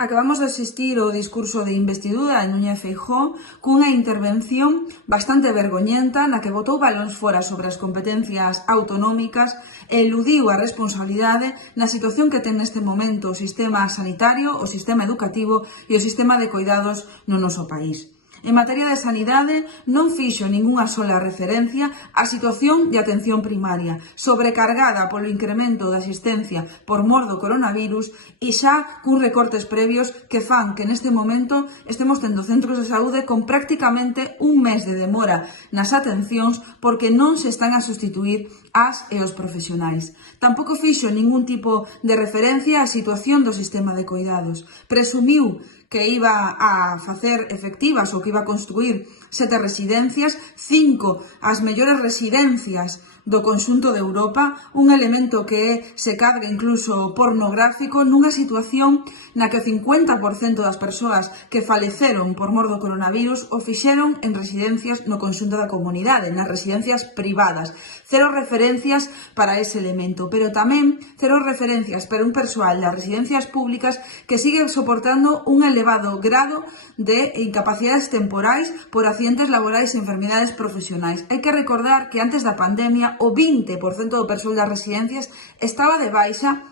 Acabamos de asistir ao discurso de investidura de Núñez Feijóo cunha intervención bastante vergoñenta na que botou balóns fora sobre as competencias autonómicas e eludiu a responsabilidade na situación que ten neste momento o sistema sanitario, o sistema educativo e o sistema de coidados no noso país. En materia de sanidade, non fixo ningunha sola referencia á situación de atención primaria, sobrecargada polo incremento da asistencia por mor do coronavirus e xa cun recortes previos que fan que neste momento estemos tendo centros de saúde con prácticamente un mes de demora nas atencións porque non se están a sustituir as e os profesionais. Tampouco fixo ningún tipo de referencia á situación do sistema de coidados. Presumiu que iba a facer efectivas ou que iba a construir 7 residencias, 5 as mellores residencias do conxunto de Europa, un elemento que se cadra incluso pornográfico nunha situación na que o 50% das persoas que faleceron por mor do coronavirus o fixeron en residencias no conxunto da comunidade, nas residencias privadas. Cero referencias para ese elemento, pero tamén cero referencias para un persoal das residencias públicas que sigue soportando un elevado grado de incapacidades temporais por accidentes laborais e enfermidades profesionais. Hai que recordar que antes da pandemia o 20% do persoal das residencias estaba de baixa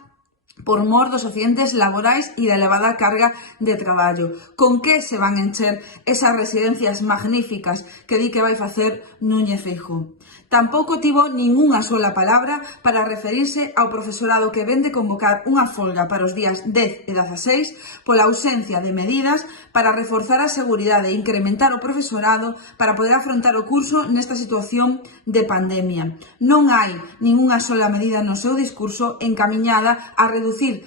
por mor dos accidentes laborais e da elevada carga de traballo. Con que se van encher esas residencias magníficas que di que vai facer Núñez Feijóo? Tampouco tivo ningunha sola palabra para referirse ao profesorado que vén de convocar unha folga para os días 10 e 16 pola ausencia de medidas para reforzar a seguridade e incrementar o profesorado para poder afrontar o curso nesta situación de pandemia. Non hai ningunha sola medida no seu discurso encamiñada a reducir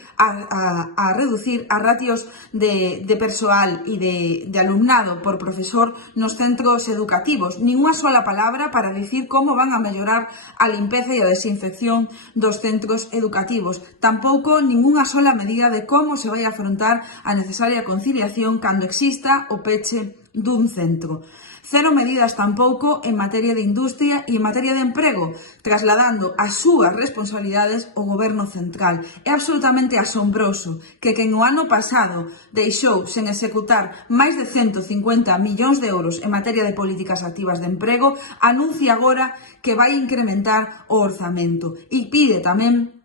as ratios de persoal e de alumnado por profesor nos centros educativos. Ningunha sola palabra para dicir como van a mellorar a limpeza e a desinfección dos centros educativos. Tampouco ningunha sola medida de como se vai a afrontar a necesaria conciliación cando exista o peche dun centro. Cero medidas tampouco en materia de industria e en materia de emprego, trasladando as súas responsabilidades ao goberno central. É absolutamente asombroso que quen o ano pasado deixou sen executar máis de 150 millóns de euros en materia de políticas activas de emprego, anuncia agora que vai incrementar o orzamento e pide tamén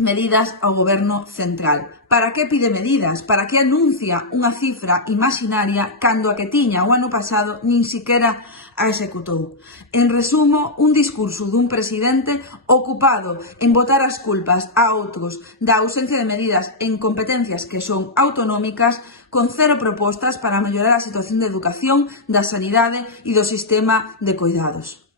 medidas ao goberno central. Para que pide medidas? Para que anuncia unha cifra imaxinaria cando a que tiña o ano pasado nin siquiera a executou? En resumo, un discurso dun presidente ocupado en botar as culpas a outros da ausencia de medidas en competencias que son autonómicas, con cero propostas para mellorar a situación de educación, da sanidade e do sistema de coidados.